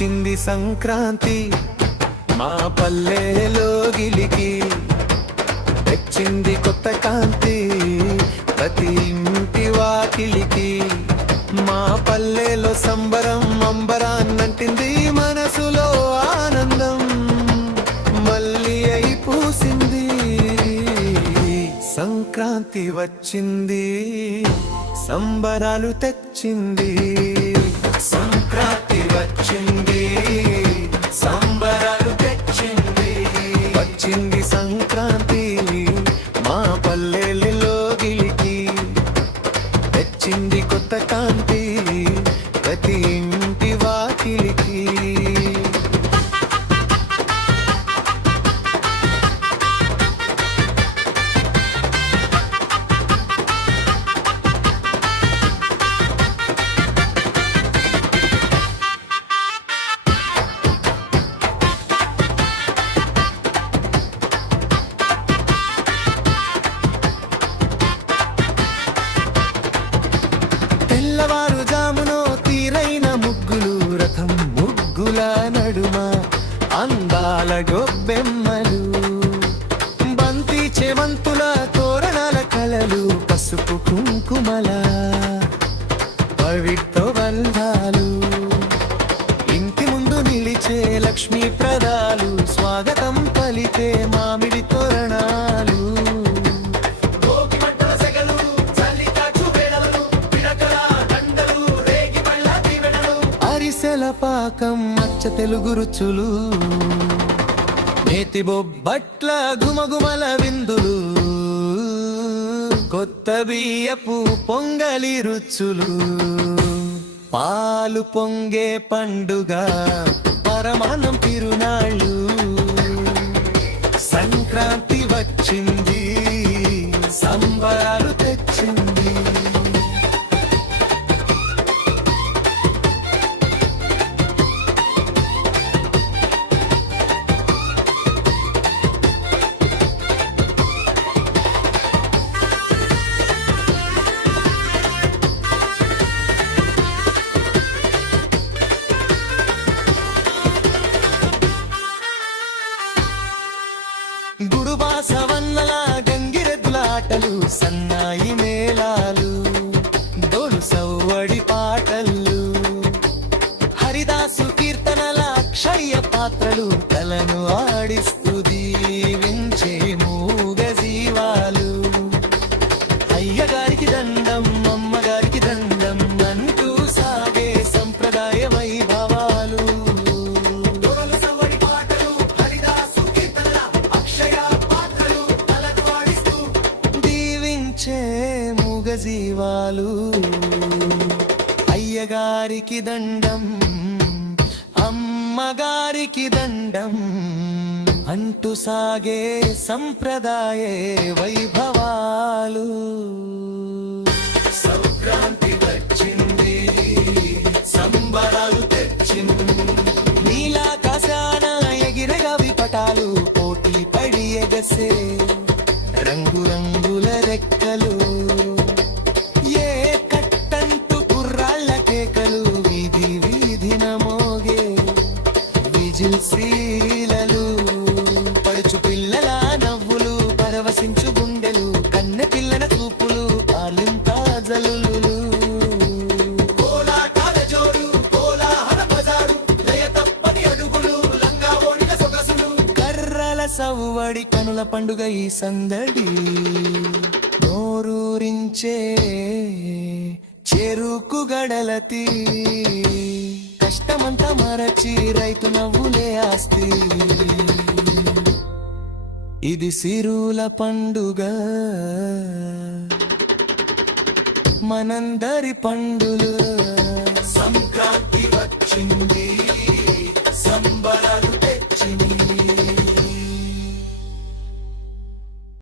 వచ్చింది సంక్రాంతి. మా పల్లెలో గిలికి తెచ్చింది కొత్త కాంతి. ప్రతి ఇంటి వాకిలికి మా పల్లెలో సంబరం అంబరాన్నంటింది మనసులో ఆనందం. మళ్ళీ అయి పూసింది. సంక్రాంతి వచ్చింది సంబరాలు తెచ్చింది. సంక్రాంతి తెచ్చింది ముగ్గుల నడుమ అందాల గొబ్బెమ్మలు. బంతి చెవంతుల తోరణాల కలలు పసుపు కుంకుమల. పవిత్ర బంధాలు. ఇంటి ముందు నిలిచే లక్ష్మీ ప్రదాలు స్వాగతం పలితే మామిడి అరిసెల పాకం మచ్చ తెలుగు రుచులు. నేతి బొబ్బట్ల గుమగుమల విందులు. కొత్త బియ్యపు పొంగలి రుచులు. పాలు పొంగే పండుగ పరమానం తిరునాళ్ళు. డోలు పాటలు. హరిదాసు కీర్తనల అక్షయ పాత్రలు. జీవాలు అయ్యగారికి దండం అమ్మగారికి దండం. అంటూ సాగే సంప్రదాయ వైభవాలు. సంక్రాంతి వచ్చింది సంబరాలు తెచ్చింది. నీలాకాశాన ఎగిరగా విపటాలు పోటీ పడి ఎగసే సవ్వడి కనుల పండుగ ఈ సందడి. నోరూరించే చెరుకు గడలతి కష్టమంతా మరచి రైతు నవ్వులే ఆస్తి. ఇది సిరుల పండుగ. మనందరి పండుగ సంక్రాంతి వచ్చింది.